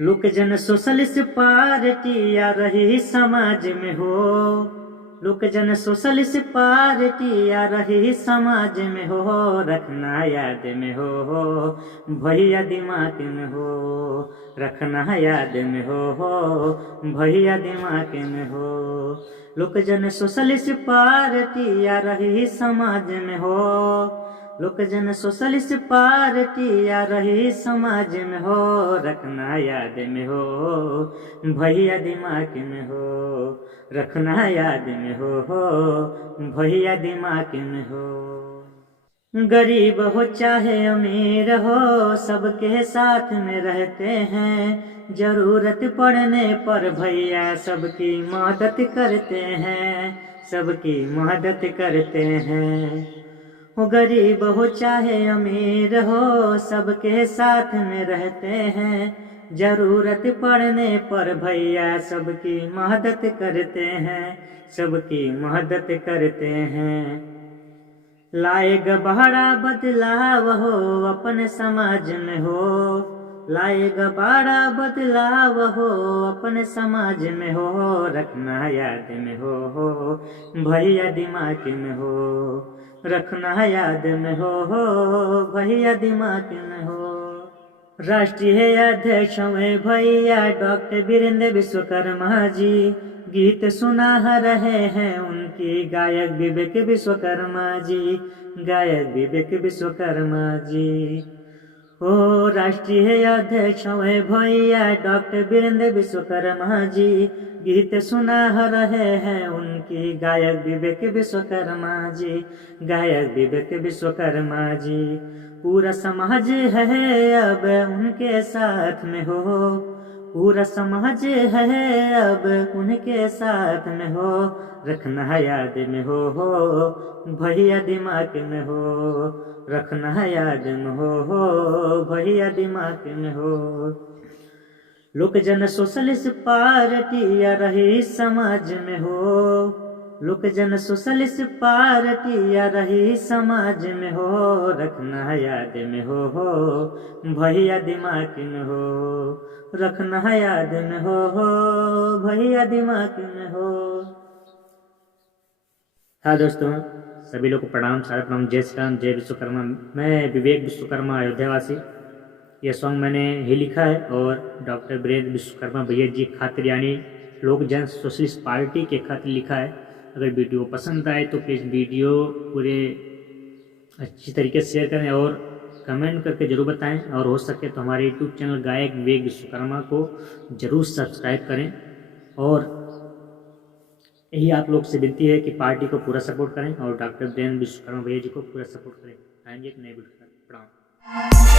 लोक जन socialist party आ रही समाज में हो। लोक जन सोशलिस्ट पार्टी आ रही समाज में हो। रखना याद में हो भैया दिमाग में हो। रखना याद में हो भैया दिमाग में हो। लोक जन सोशलिस्ट पार्टी आ रही समाज में हो। लोक जन सोशलिस्ट पार्टी आ रही समाज में हो। रखना याद में हो भैया दिमाग में हो। रखना याद में हो भैया दिमाग में हो। गरीब हो चाहे अमीर हो सबके साथ में रहते हैं। जरूरत पड़ने पर भैया सबकी मदद करते हैं। सबकी मदद करते हैं। वो गरीब हो चाहे अमीर हो सबके साथ में रहते हैं। जरूरत पड़ने पर भैया सबकी मदद करते हैं। सबकी मदद करते हैं। लाएगा बड़ा बदलाव हो अपने समाज में हो। लाएगा बड़ा बदलाव हो अपने समाज में हो। रखना याद में हो भैया दिमाग में हो। रखना याद में हो भैया दिमाग में हो। राष्ट्रीय अध्यक्ष हुए भैया डॉक्टर वीरेंद्र विश्वकर्मा जी। गीत सुना रहे हैं उनकी गायक विवेक विश्वकर्मा जी। गायक विवेक विश्वकर्मा जी। ओ राष्ट्रीय अध्यक्ष हुए भैया डॉक्टर वीरेंद्र विश्वकर्मा जी। गीत सुना रहे हैं उनकी गायक विवेक विश्वकर्मा जी। गायक विवेक विश्वकर्मा जी। पूरा समाज है अब उनके साथ में हो। पूरा समाज है अब उनके साथ में हो। रखना याद में हो भैया दिमाग में हो। रखना याद में हो भैया दिमाग में हो। लोक जन सोशलिस्ट पार्टी आ रही समाज में हो। लोक जन सोशलिस्ट पार्टी आ रही समाज में हो। रखना याद में हो भैया दिमाग में हो। रखना याद में हो भैया दिमाग में हो। हाँ दोस्तों, सभी लोग को प्रणाम, सारा प्रणाम, जय श्री राम, जय विश्वकर्मा। मैं विवेक विश्वकर्मा अयोध्यावासी। यह सॉन्ग मैंने ही लिखा है और डॉक्टर वीरेंद्र विश्वकर्मा भैया जी खातिर यानी लोक जन सोशलिस्ट पार्टी के खातिर लिखा है। अगर वीडियो पसंद आए तो प्लीज़ वीडियो पूरे अच्छी तरीके से शेयर करें और कमेंट करके ज़रूर बताएं। और हो सके तो हमारे यूट्यूब चैनल गायक विवेक विश्वकर्मा को ज़रूर सब्सक्राइब करें। और यही आप लोग से विनती है कि पार्टी को पूरा सपोर्ट करें और डॉक्टर वीरेंद्र विश्वकर्मा भैया जी को पूरा सपोर्ट करें। आएंगे एक नए वीडियो के साथ। प्रणाम।